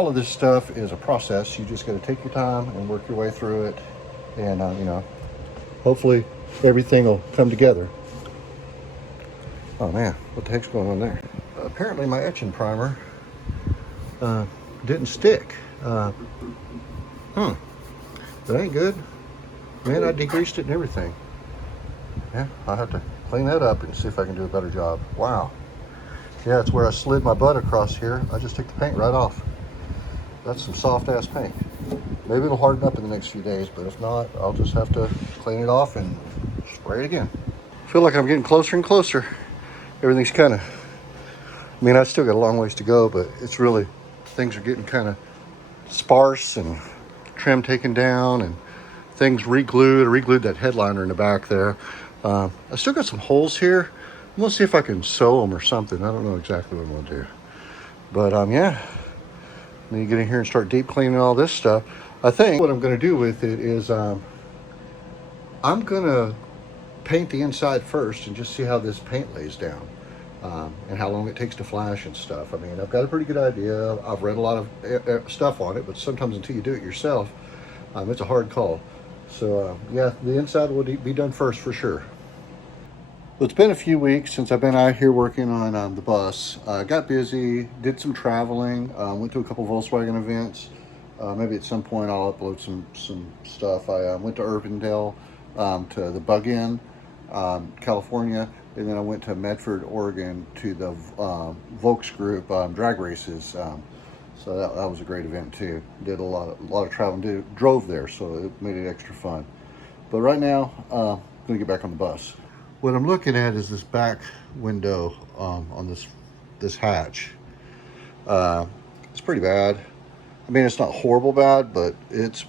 All of this stuff is a process. You just got to take your time and work your way through it, and you know, hopefully everything will come together. Oh man, what the heck's going on there? Apparently my etching primer didn't stick. That ain't good. Man, I degreased it and everything. Yeah, I'll have to clean that up and see if I can do a better job. Wow. Yeah, it's where I slid my butt across here. I just took the paint right off. That's some soft ass paint. Maybe it'll harden up in the next few days, but if not, I'll just have to clean it off and spray it again. I feel like I'm getting closer and closer. Everything's kind of, I mean, I still got a long ways to go, but it's really, things are getting kind of sparse and trim taken down and things re-glued. I re-glued that headliner in the back there. I still got some holes here. I'm gonna see if I can sew them or something. I don't know exactly what I'm gonna do. But yeah, I need to get in here and start deep cleaning all this stuff. I think what I'm gonna do with it is I'm gonna paint the inside first and just see how this paint lays down. And how long it takes to flash and stuff. I mean, I've got a pretty good idea. I've read a lot of stuff on it, but sometimes until you do it yourself, it's a hard call. So yeah, the inside will be done first for sure. Well, it's been a few weeks since I've been out here working on the bus. Got busy, did some traveling, went to a couple Volkswagen events. Maybe at some point I'll upload some stuff. I went to Urbandale, to the Bug-In, California, and then I went to Medford, Oregon to the Volks group drag races. So that was a great event too. Did a lot of traveling. Drove there, so it made it extra fun. But right now, I'm gonna get back on the bus. What I'm looking at is this back window on this hatch. It's pretty bad. I mean, it's not horrible bad, but it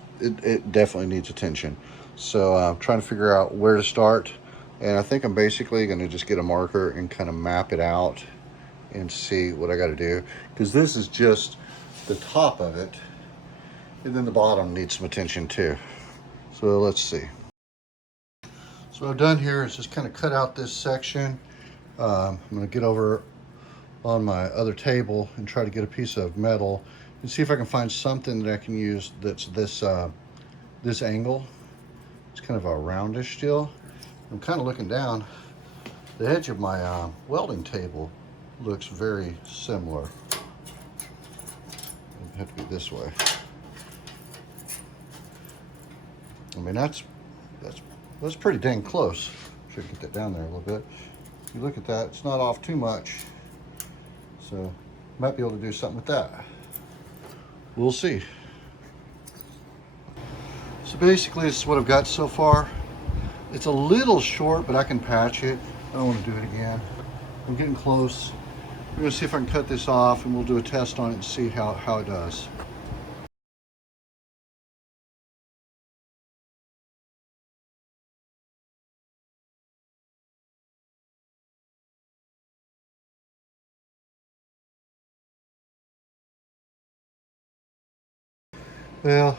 definitely needs attention. So I'm trying to figure out where to start. And I think I'm basically going to just get a marker and kind of map it out and see what I got to do. Because this is just the top of it. And then the bottom needs some attention too. So let's see. So what I've done here is just kind of cut out this section. I'm going to get over on my other table and try to get a piece of metal and see if I can find something that I can use that's this angle. It's kind of a roundish deal. I'm kind of looking down. The edge of my welding table looks very similar. It have to be this way. I mean, that's pretty dang close. Should get that down there a little bit. If you look at that, it's not off too much. So might be able to do something with that. We'll see. So basically, this is what I've got so far. It's a little short, but I can patch it. I don't want to do it again. I'm getting close. We're going to see if I can cut this off, and we'll do a test on it and see how it does. Well,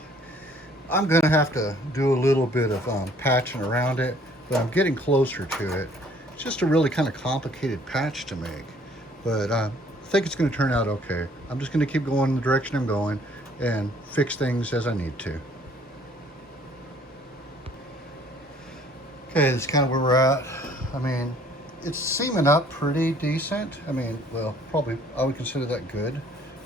I'm going to have to do a little bit of patching around it, but I'm getting closer to it. It's just a really kind of complicated patch to make, but I think it's going to turn out okay. I'm just going to keep going in the direction I'm going and fix things as I need to. Okay, that's kind of where we're at. I mean, it's seaming up pretty decent. I mean, well, probably I would consider that good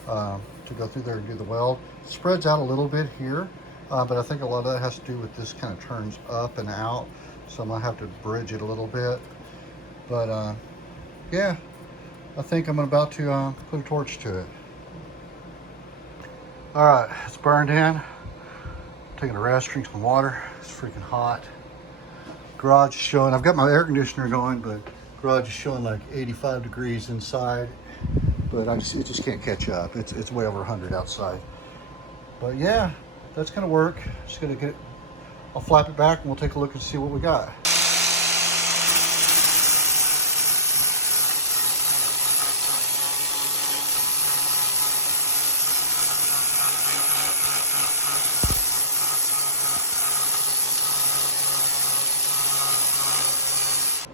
to go through there and do the weld. It spreads out a little bit here. But I think a lot of that has to do with this kind of turns up and out. So I'm gonna have to bridge it a little bit. But yeah, I think I'm about to put a torch to it. All right, it's burned in. Taking a rest, drink some water. It's freaking hot. Garage is showing, I've got my air conditioner going, but garage is showing like 85 degrees inside. But it just can't catch up. It's way over 100 outside. But yeah, that's gonna work. Just gonna get it, I'll flap it back and we'll take a look and see what we got.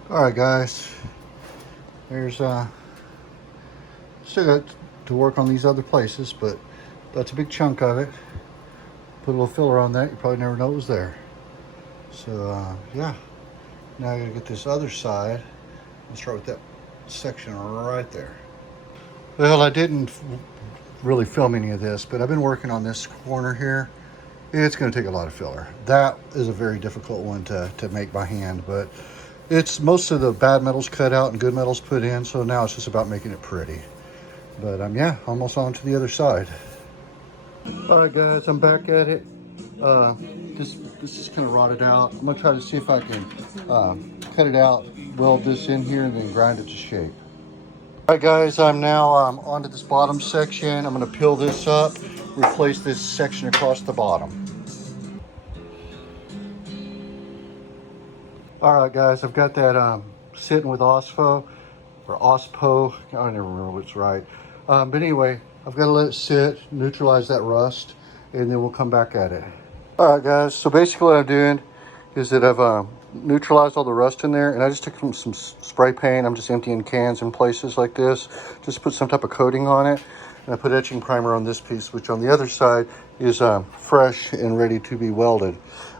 All right, guys, there's still got to work on these other places, but That's a big chunk of it. Put a little filler on that. You probably never know it was there. So yeah, now I gotta get this other side. I'll start with that section right there. Well, I didn't really film any of this, but I've been working on this corner here. It's going to take a lot of filler. That is a very difficult one to make by hand, but it's most of the bad metals cut out and good metals put in, so now it's just about making it pretty. But yeah, almost on to the other side. All right, guys, I'm back at it. This is kind of rotted out. I'm gonna try to see if I can cut it out, weld this in here, and then grind it to shape. All right, guys, I'm now onto this bottom section. I'm gonna peel this up, replace this section across the bottom. All right, guys, I've got that sitting with OSPO, or OSPO, I don't even remember what's right. But anyway, I've got to let it sit, neutralize that rust, and then we'll come back at it. All right, guys, so basically what I'm doing is that I've neutralized all the rust in there, and I just took some spray paint. I'm just emptying cans in places like this, just put some type of coating on it. And I put etching primer on this piece, which on the other side is fresh and ready to be welded.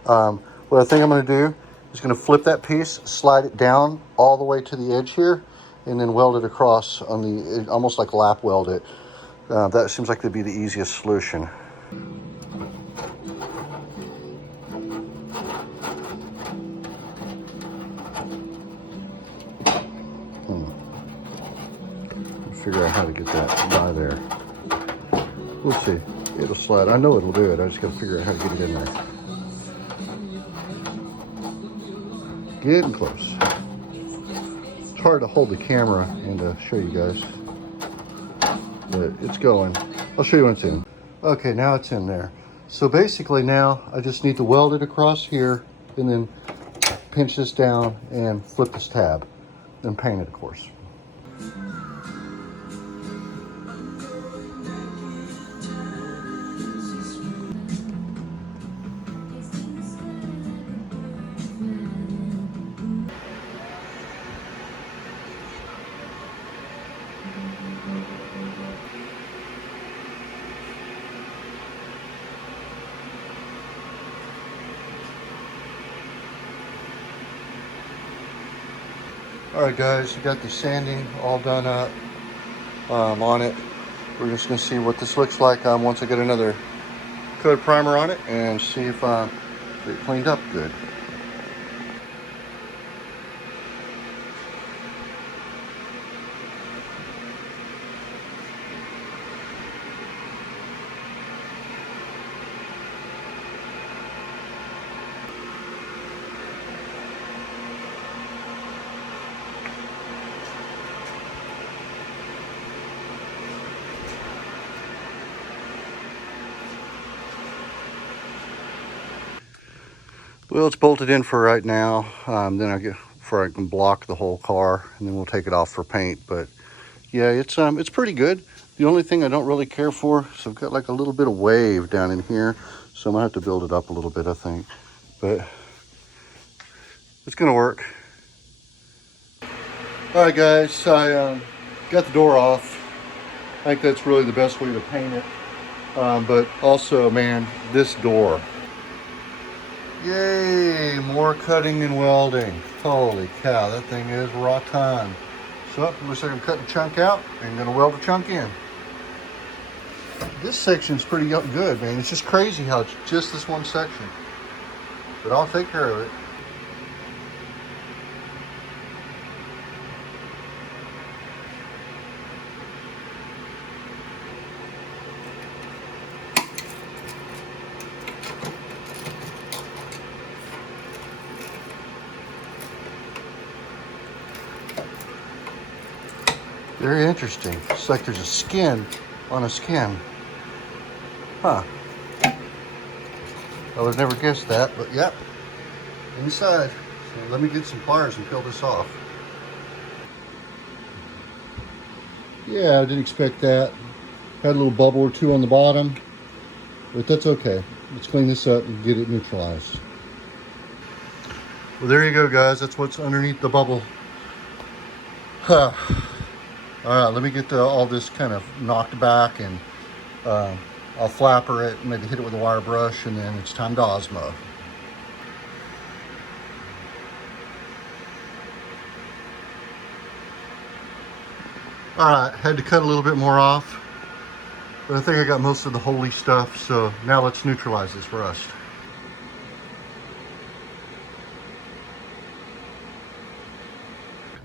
What I think I'm gonna do is gonna flip that piece, slide it down all the way to the edge here, and then weld it across on the, almost like lap weld it. That seems like that'd be the easiest solution. Figure out how to get that by there. We'll see. It'll slide. I know it'll do it. I just gotta figure out how to get it in there. Getting close. It's hard to hold the camera and show you guys, but it's going. I'll show you when it's in. Okay, now it's in there. So basically now I just need to weld it across here and then pinch this down and flip this tab and paint it, of course. All right, guys, you got the sanding all done up on it. We're just gonna see what this looks like once I get another coat primer on it and see if it cleaned up good. Well, it's bolted in for right now. Then before I can block the whole car, and then we'll take it off for paint. But yeah, it's pretty good. The only thing I don't really care for is I've got like a little bit of wave down in here, so I'm gonna have to build it up a little bit, I think. But it's gonna work. All right, guys, I got the door off. I think that's really the best way to paint it. But also, man, this door. Yay, more cutting and welding. Holy cow, that thing is rotten. So it looks like I'm cutting a chunk out and gonna weld a chunk in. This section's pretty good, man. It's just crazy how it's just this one section. But I'll take care of it. Very interesting. It's like there's a skin on a skin. Huh. I would never guess that, but yep. Inside. So let me get some pliers and peel this off. Yeah, I didn't expect that. Had a little bubble or two on the bottom, but that's okay. Let's clean this up and get it neutralized. Well, there you go, guys. That's what's underneath the bubble. Huh. All right, let me get all this kind of knocked back and I'll flapper it, maybe hit it with a wire brush, and then it's time to Osmo. All right, had to cut a little bit more off, but I think I got most of the holy stuff, so now let's neutralize this rust.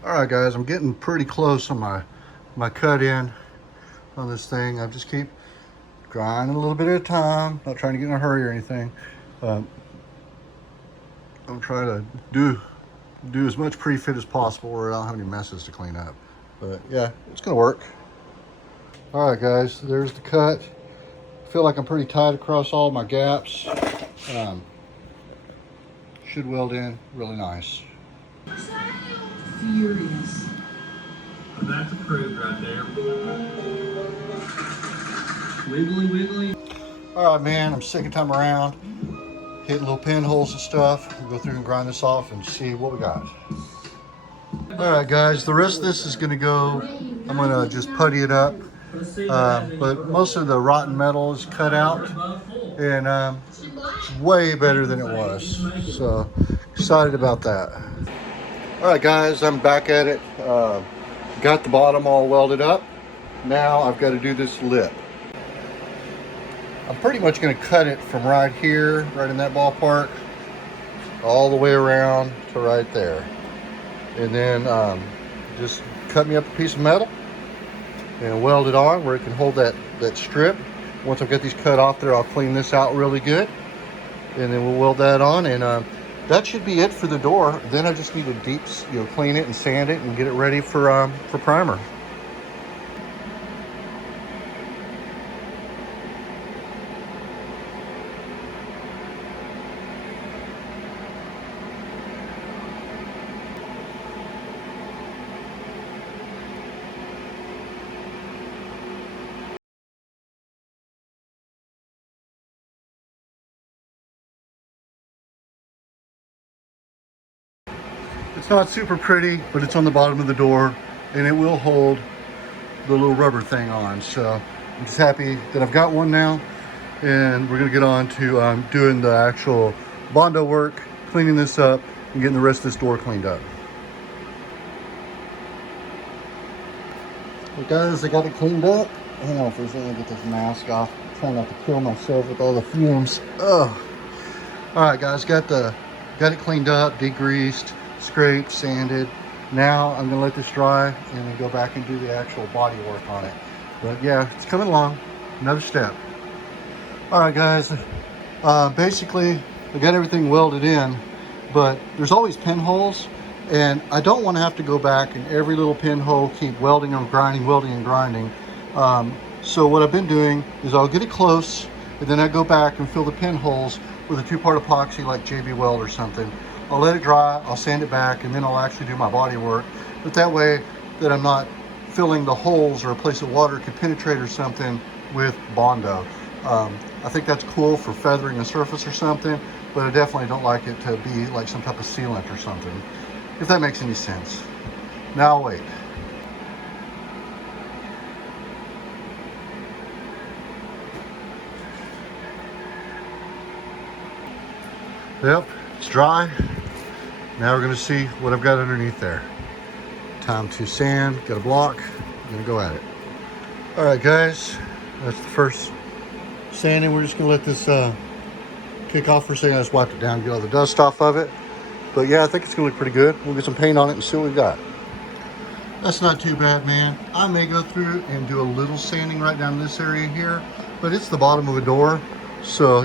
All right, guys, I'm getting pretty close on my cut in on this thing. I just keep grinding a little bit at a time, not trying to get in a hurry or anything. I'm trying to do as much pre-fit as possible where I don't have any messes to clean up. But yeah, it's gonna work. All right, guys, there's the cut. I feel like I'm pretty tight across all my gaps. Should weld in really nice. Furious. That's approved right there. Wiggly, wiggly. All right, man, I'm sick of time around, hitting little pinholes and stuff. We'll go through and grind this off and see what we got. All right, guys, the rest of this is gonna go, I'm gonna just putty it up. But most of the rotten metal is cut out, and it's way better than it was. So excited about that. All right, guys, I'm back at it. Got the bottom all welded up. Now I've got to do this lip. I'm pretty much going to cut it from right here, right in that ballpark, all the way around to right there. And then just cut me up a piece of metal and weld it on where it can hold that strip. Once I've got these cut off there, I'll clean this out really good. And then we'll weld that on, and that should be it for the door. Then I just need to deep, clean it and sand it and get it ready for primer. It's not super pretty, but it's on the bottom of the door, and it will hold the little rubber thing on. So I'm just happy that I've got one now, and we're gonna get on to doing the actual Bondo work, cleaning this up, and getting the rest of this door cleaned up. Well, guys, I got it cleaned up. Hang on for a second, get this mask off. I'm trying not to kill myself with all the fumes. Ugh. All right, guys, got it cleaned up, degreased, scraped, sanded. Now I'm gonna let this dry and then go back and do the actual body work on it. But yeah, it's coming along. Another step. All right, guys. Basically, I got everything welded in, but there's always pinholes, and I don't want to have to go back and every little pinhole keep welding and grinding, welding and grinding. So what I've been doing is I'll get it close, and then I go back and fill the pinholes with a 2-part epoxy like JB Weld or something. I'll let it dry, I'll sand it back, and then I'll actually do my body work. But that way that I'm not filling the holes or a place that water could penetrate or something with Bondo. I think that's cool for feathering a surface or something, but I definitely don't like it to be like some type of sealant or something, if that makes any sense. Now I'll wait. Yep, it's dry. Now we're gonna see what I've got underneath there. Time to sand, get a block, I'm gonna go at it. All right, guys, that's the first sanding. We're just gonna let this kick off for a second. I just wiped it down, get all the dust off of it. But yeah, I think it's gonna look pretty good. We'll get some paint on it and see what we got. That's not too bad, man. I may go through and do a little sanding right down this area here, but it's the bottom of a door, so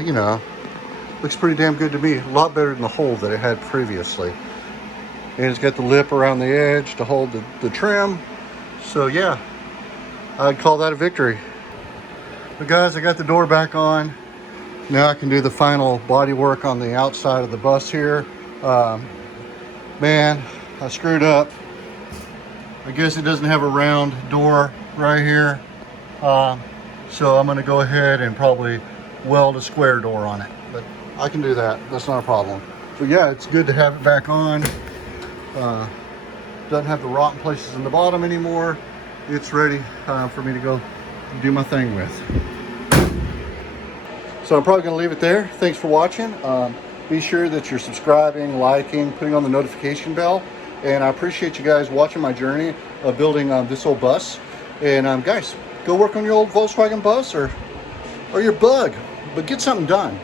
looks pretty damn good to me. A lot better than the hole that it had previously. And it's got the lip around the edge to hold the trim. So yeah, I'd call that a victory. But guys, I got the door back on. Now I can do the final body work on the outside of the bus here. Man, I screwed up. I guess it doesn't have a round door right here. So I'm gonna go ahead and probably weld a square door on it. But I can do that, that's not a problem. So yeah, it's good to have it back on. Doesn't have the rotten places in the bottom anymore. It's ready for me to go do my thing with. So I'm probably going to leave it there. Thanks for watching. Be sure that you're subscribing, liking, putting on the notification bell. And I appreciate you guys watching my journey of building this old bus. And guys, go work on your old Volkswagen bus or your Bug, but get something done.